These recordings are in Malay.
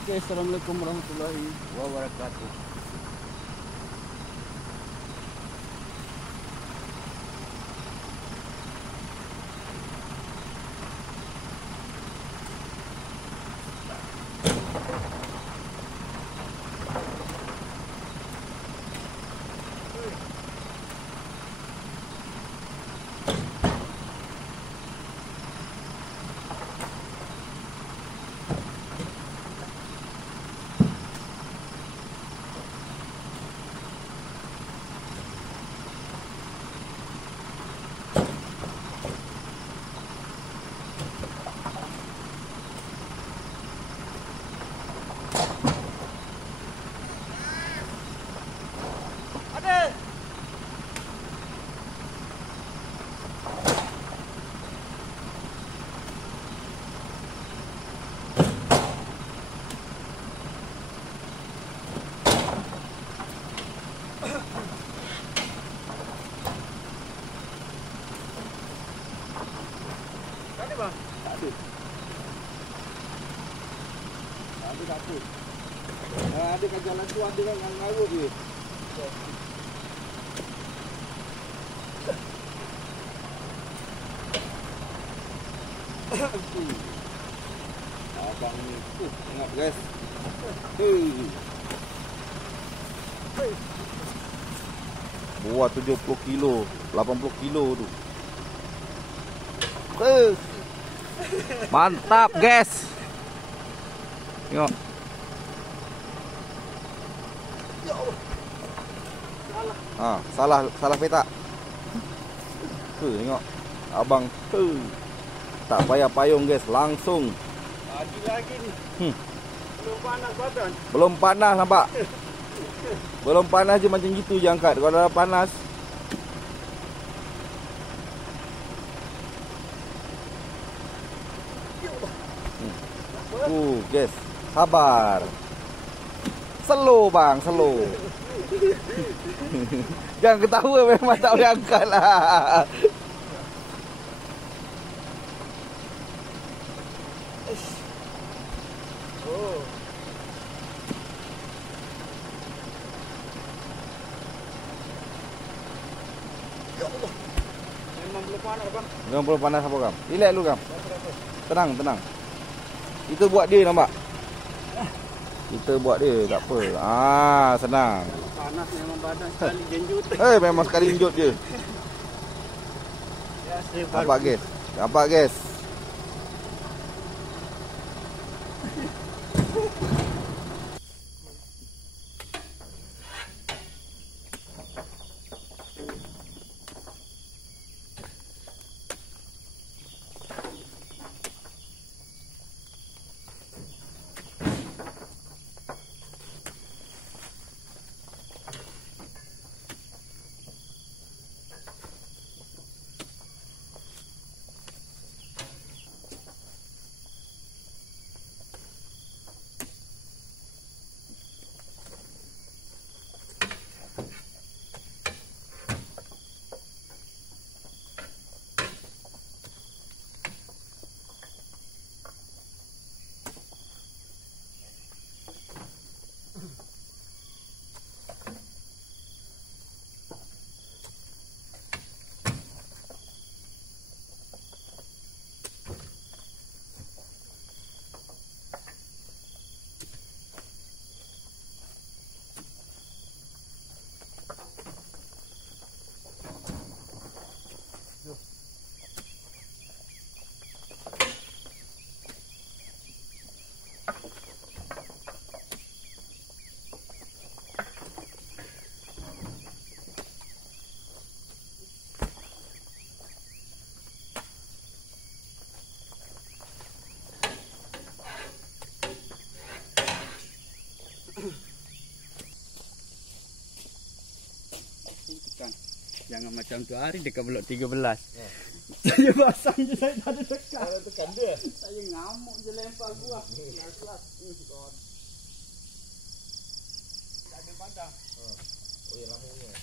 Oke, assalamualaikum warahmatullahi wabarakatuh. Bang? Tak ada. Tak apa. Ada kat jalan tu, ada kan yang ngarut je. Abang ni, ingat guys. Buat 70 kilo, 80 kilo tu. Mantap guys. Tengok. Salah petak. Tengok. Abang tak payah payung guys, langsung. Lagi ni. Belum panas badan. Belum panas nampak. Belum panas je macam gitu je angkat. Kalau dah panas, guys, sabar. Slow bang, slow. Jangan ketawa, memang tak boleh angkat lah. Oh. Ya Allah. Memang belum panas bang. Memang belum panas apa kam? Relax dulu kam. Tenang, tenang. Kita buat dia nampak. Kita buat dia, tak apa. Senang. Panas memang badan sekali genjut. Memang sekali genjut je. Nampak guys. Nampak guys. Jangan macam tu hari dekat blok 13. Saya pasang je, saya tak ada dekat. Saya tekan dia. Saya ngamuk je lempar buah. Kelas-kelas. Tak ada padang. Oh ya, lamanya.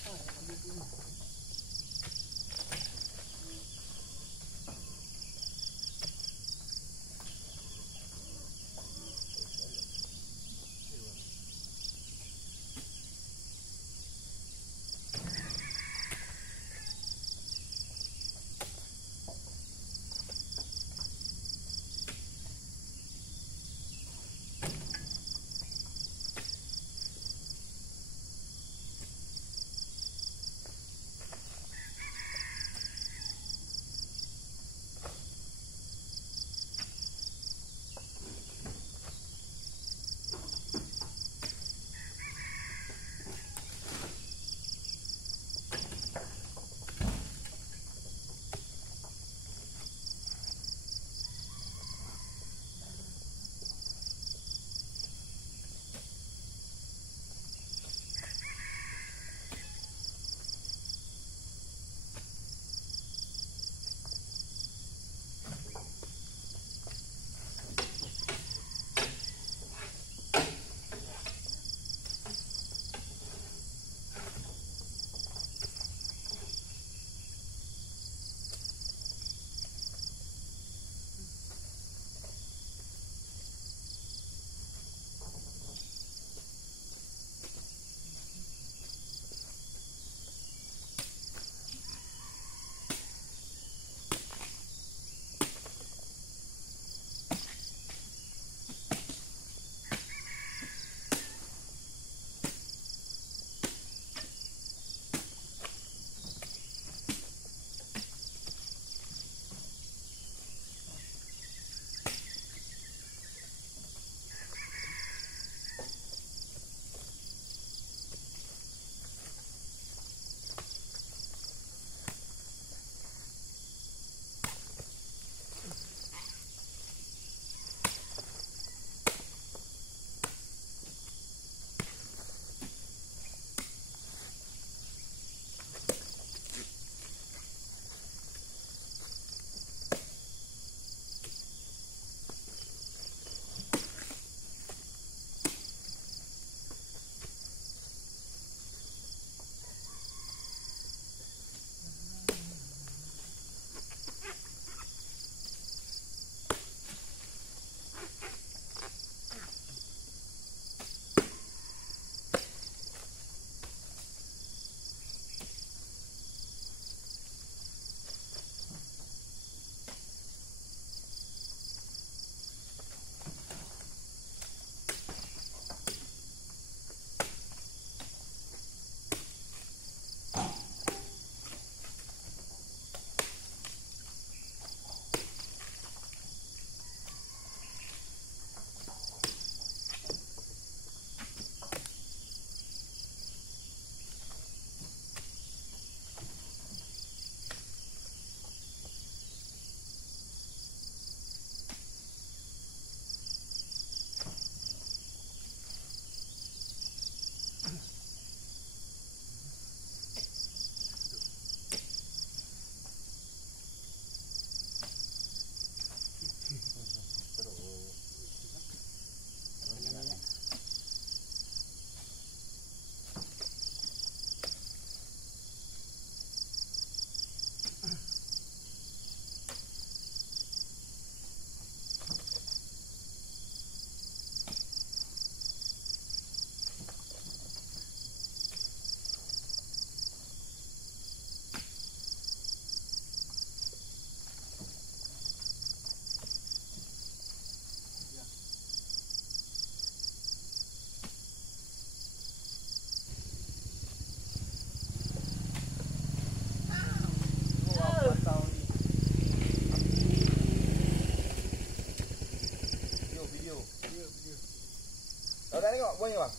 Dah tengok buahnya bang.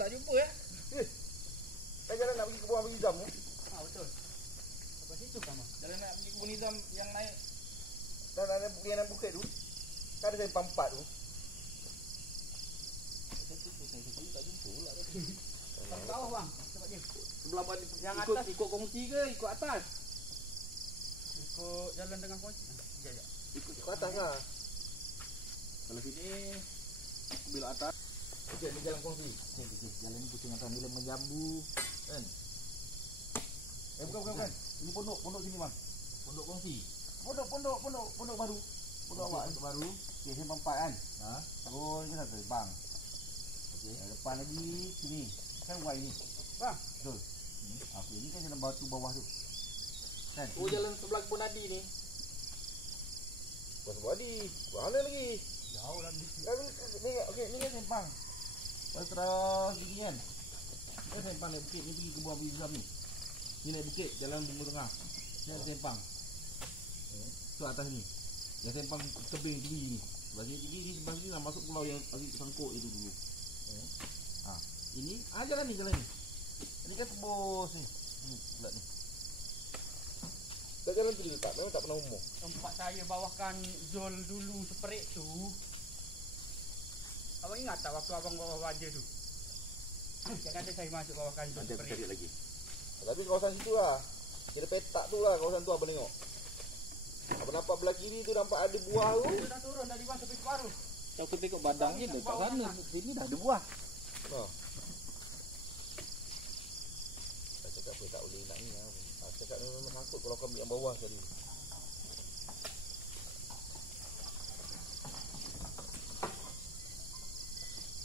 Tak jumpa ya? Kan jalan nak pergi kebun Abang Nizam ni. Betul. Lepas situ kan bang. Jalan nak pergi kebun Nizam yang naik. Dan ada yang bukit tu. Kan ada sempang 4 tu. Saya tak jumpa pula tadi. Kat bawah bang. Tempat dia. Sebelah mana Yang atas ikut kongsi ke ikut atas? Ikut jalan dengan kongsi. Sekejap. Ikut ke atas lah. Kalau sini belok atas. Okey, ni jalan kongsi. Okey, jalan ni pucung atas ni menjambu kan. Bukan. Ini pondok sini bang. Pondok kongsi. Pondok baru. Pondok awak baru. Okey, sempang 4 kan. Ha. Oh, ni satu bang. Okey, depan lagi sini. Kan Y ni. Bang, betul. Apa ini kan jalan batu bawah tu. Kan? oh jalan sebelah kebun Adi ni. Bos Wadi. Mana lagi? Jauh lah ni. Ni okey, ni kan sempang. Lepas terus pergi kan. Ni sempang naik bukit ni pergi ke Buah Bizam ni. Ni naik bukit jalan Bunga Tengah. Ni sempang. Tu atas ni. Yang sempang tebing tinggi ni. Sebelah sini tinggi ni sebelah sini nak masuk pulau yang agak sangkut itu dulu. Ini jalan ni. Ini kan tembus ni. Pula ni. Tak jalan tu tak. Memang tak pernah umur. Tempat saya bawakan Zul dulu seperik tu. Abang ingat tak waktu abang bawa baja tu? Jangan ada saya masuk bawakan Zul Nanti aku seperik. cari lagi. Tapi kawasan situ lah. Jadi petak tu lah kawasan tu abang tengok. Abang nampak belah kiri tu nampak ada buah tu. Dia dah turun dari bawah sampai ke baru. Aku tengok badangnya dekat sana. Sini dah ada buah. Saya cakap tak boleh nak ni lah. Saya cakap memang takut kalau kau ambil yang bawah tadi.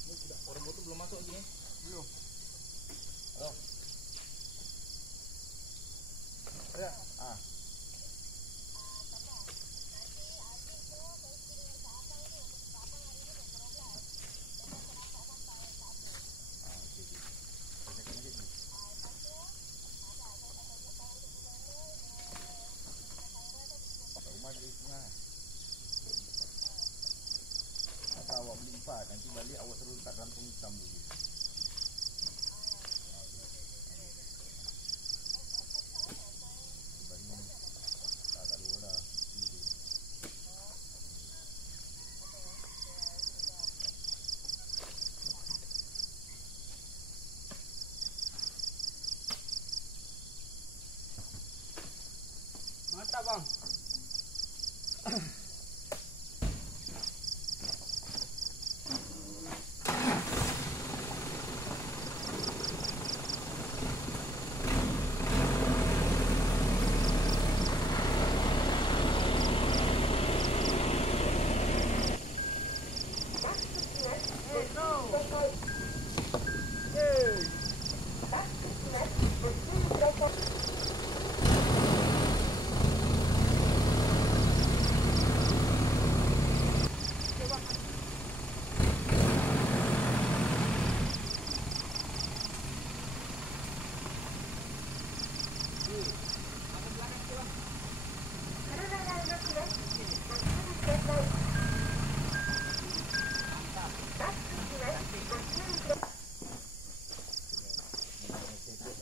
Ni sudah orang tu belum masuk lagi ni. Belum. Ya. Awak beli 4, nanti balik awak terus kat rantung hitam dulu. Bangun tak ada orang dah. Mantap bang.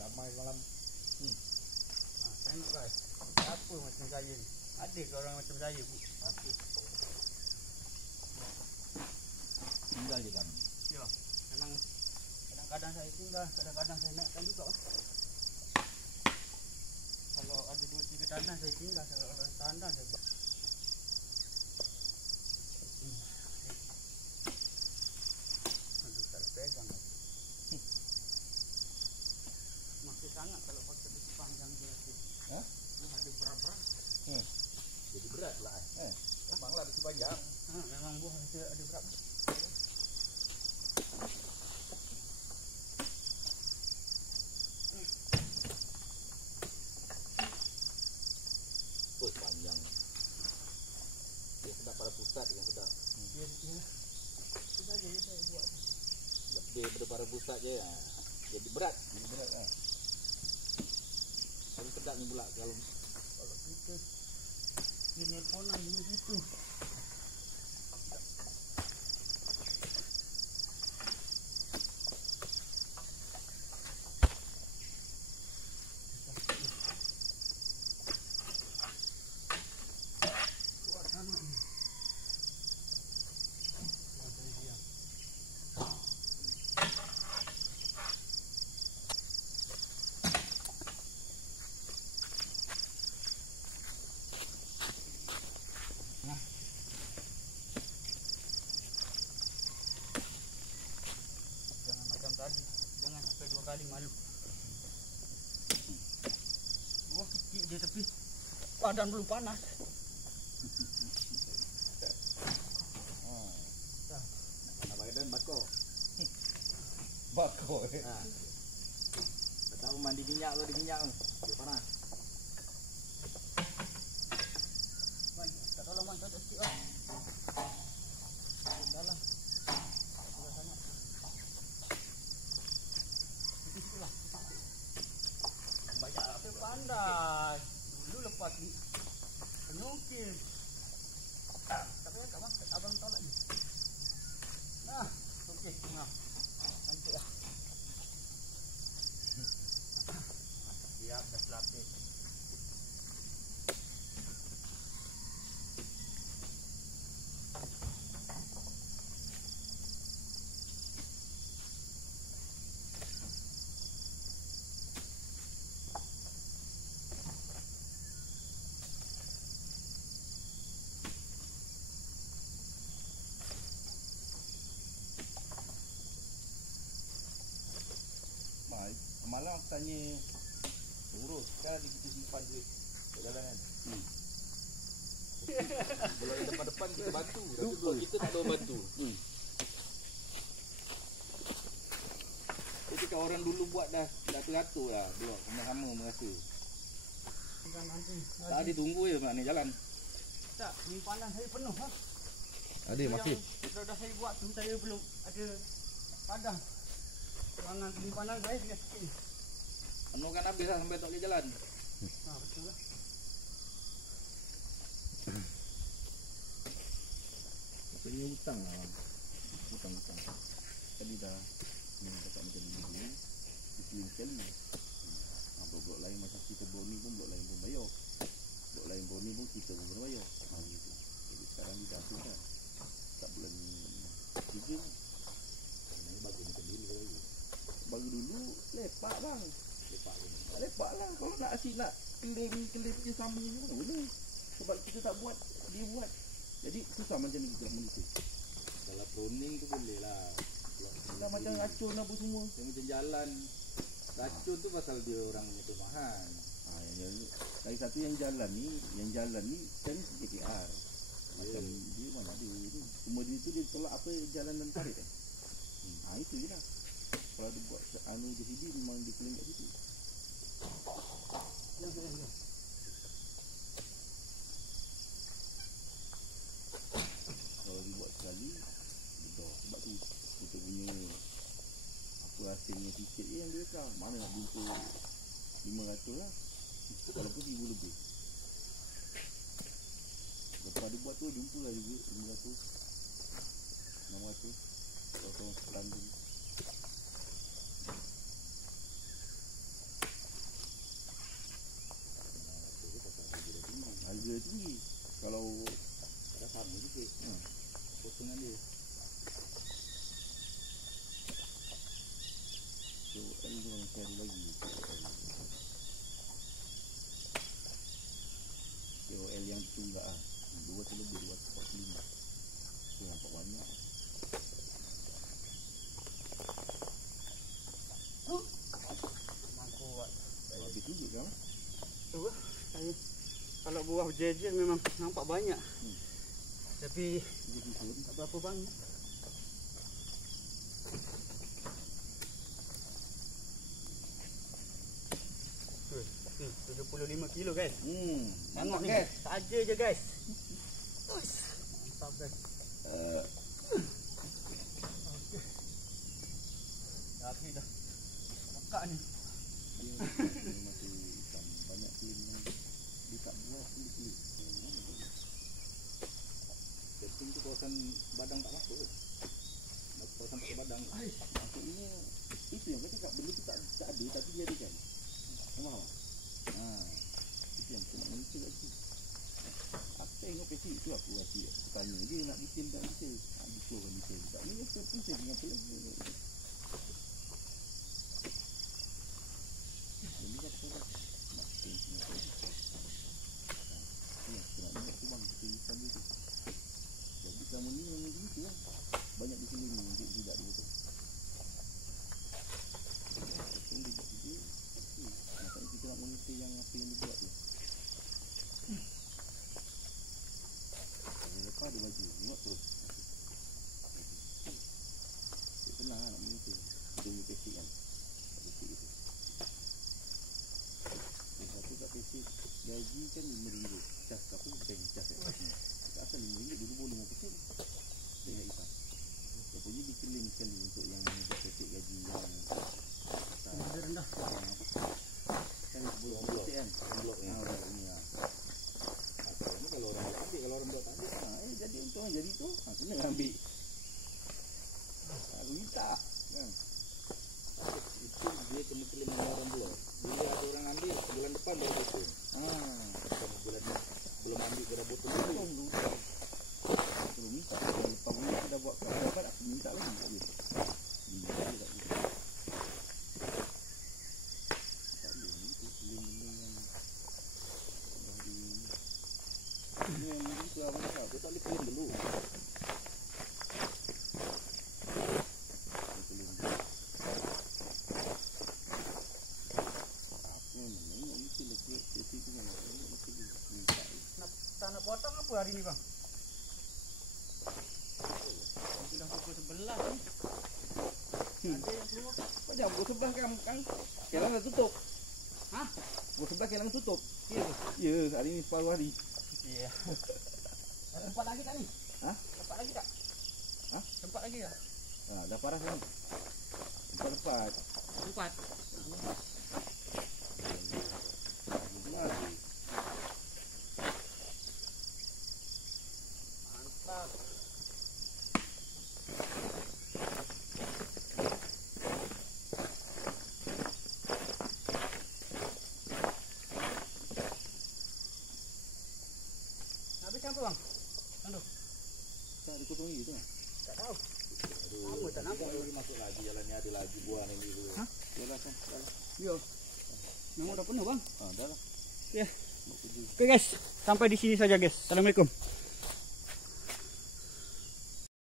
Ramai malam ni. Tengok guys. Apa macam saya ni? Ada ke orang macam saya bu? Tinggal je kan. Ya. Memang kadang-kadang saya tinggal, kadang-kadang saya naikkan juga. Kalau ada 2-3 tandan saya tinggal, kalau ada tandan saya buat. Aduh, tak ada pegang lagi. Masih sangat kalau pakai besi panjang je nanti. Ada berat-berat. Jadi berat lah. Memanglah besi panjang. Memang buah ada berat. Panjang. Dia sedap pada pusat yang sedap. Ya. Itu saja yang saya buat. Lebih daripada para pusat je. Jadi berat. Paling sedap ni pula kalau kita dia nelponan dengan situ. Badan belum panas. Badan bakar. Bakar. Tak tahu mandi minyak ke di minyak. Dia panas. Man, tak tolong man, tak sikit lah. Dalam. Sudah sangat. Sikit lah. Banyak apa pandai. Dulu lepas ni penyokil. Tak payah kat bang, abang tolak ni. Nah, okey, nah. Cantik lah. Siap, dah selapis. Malam aku tanya urus kan kita simpan duit kat jalan kan. Kalau yang depan-depan kita bantu, tapi buat kita tak ada orang bantu. Jadi kalau orang dulu buat dah teratur lah, buat sama-sama merasa. Tak ada tunggu je mak ni jalan. Tak, simpanan saya penuh ha. Ada masih. Dah saya buat tu saya belum ada padang. Jangan simpanan saya tinggal sikit ni. Penuh kan habis lah sampai tak boleh jalan. Betul lah. Maksudnya hutang lah. Hutang. Tadi dah dapat macam ni dulu. Muslim sekali. Blok lain macam kita Brownie pun blok lain pun bayar. Blok lain Brownie pun kita pun bayar. Gitu. Jadi sekarang kita atur kan. Tak bulan 3 kan. Ini bagi macam dulu lagi. Bagi dulu lepak bang. Lepak lah. Kalau nak asyik nak klaim je sama je mana boleh. Sebab kita tak buat, dia buat. Jadi susah macam ni kita Malaysia. Kalau pruning tu boleh lah. Dah macam racun apa semua. Yang macam jalan. Racun tu pasal dia orang punya kelemahan. Lagi satu yang jalan ni kan KKR. Macam dia mana ada tu. Cuma dia tu dia tolak apa jalan dan parit kan. Itu je lah. Kalau dia buat je sini memang dia klaim kat situ. Ya. Kalau dia buat sekali betul. Sebab tu kita punya apa hasilnya sikit je yang dia rekam. Mana nak jumpa 500 lah. Walaupun 1000 lebih. Lepas dia buat tu jumpa lah juga 500 600 atau sekarang dulu. Harga tinggi. Kalau dah sama sikit. Potongan dia. KOL tu orang share lagi. KOL yang tunggak lah. 2 tu lebih 245. Tu nampak banyak. Mampu buat. Habis tunjuk kan? Tu lah. Saya kalau buah berjejer memang nampak banyak. Tapi tak berapa banyak. Tuh, 75 kilo guys. Mantap ni guys. saja je guys. Mantap guys. Tapi dah buka ni. Dia masih hitam. Banyak klaim yang dia tak buat kulit. Setting tu kawasan badang tak masuk ke? Kawasan pakai badang. Maksudnya itu yang kata benda tu tak ada tapi dia ada kan. Faham tak? Itu yang kita nak monitor kat situ. Apa yang kau pesi tu aku tanya dia nak detail tak detail. Detail kan detail. Tak ni dia pusing dengan apa lagi. Ini kan apa dah. Nak detail semua tu. Ni aku nak minyak tu bang. Kita ikan dia tu. Jadi kamu ni memang begitu lah. Banyak di sini ni untuk tidak dia betul. Dia buat video. Makanya kita nak monitor yang apa yang dia buat tu. Ini kan RM5 cas apa bank cas. Asal RM5 dulu boleh RM50 dengan hitam. Rupanya dikeling sekali untuk yang petik gaji yang rendah. Kan sebelum blok kan. Blok ni. Ini lah. Ini kalau orang ambil, kalau orang tak ambil, jadi untung jadi tu, kena ambil. Minta kan. Itu dia kena kelim dengan orang blok. Bila ada orang ambil, bulan depan baru potong. Bulan ni belum ambil kena potong dulu. Kalau minta, kalau ni sudah buat dapat, aku minta lagi tak boleh. Tak boleh ni tu kelim-kelim yang ini yang mungkin tu apa tak? Dia tak boleh kelim dulu. Nak potong apa hari ni bang? Sudah pukul 11 ni. Ada yang keluar. Kau jangan pukul 11 kan? Kelang dah tutup. Hah? Pukul 11 kelang tutup. Ya ke? Ya, hari ni separuh hari. Ya. Tempat lagi tak ni? Hah? Tempat lagi tak? Hah? Tempat lagi tak? Dah parah ni. Tempat. Tempat. Mantap. Habis apa bang? Aduh. Tak ada kosong ni tu. Tak tahu. Aduh, tak nampak lagi masuk lagi jalan ni ada lagi buah ni tu. Hah? Yalah kan. Yo. Memang dah penuh bang. Dah lah. Ya. Oke guys, sampai di sini saja guys. Assalamualaikum.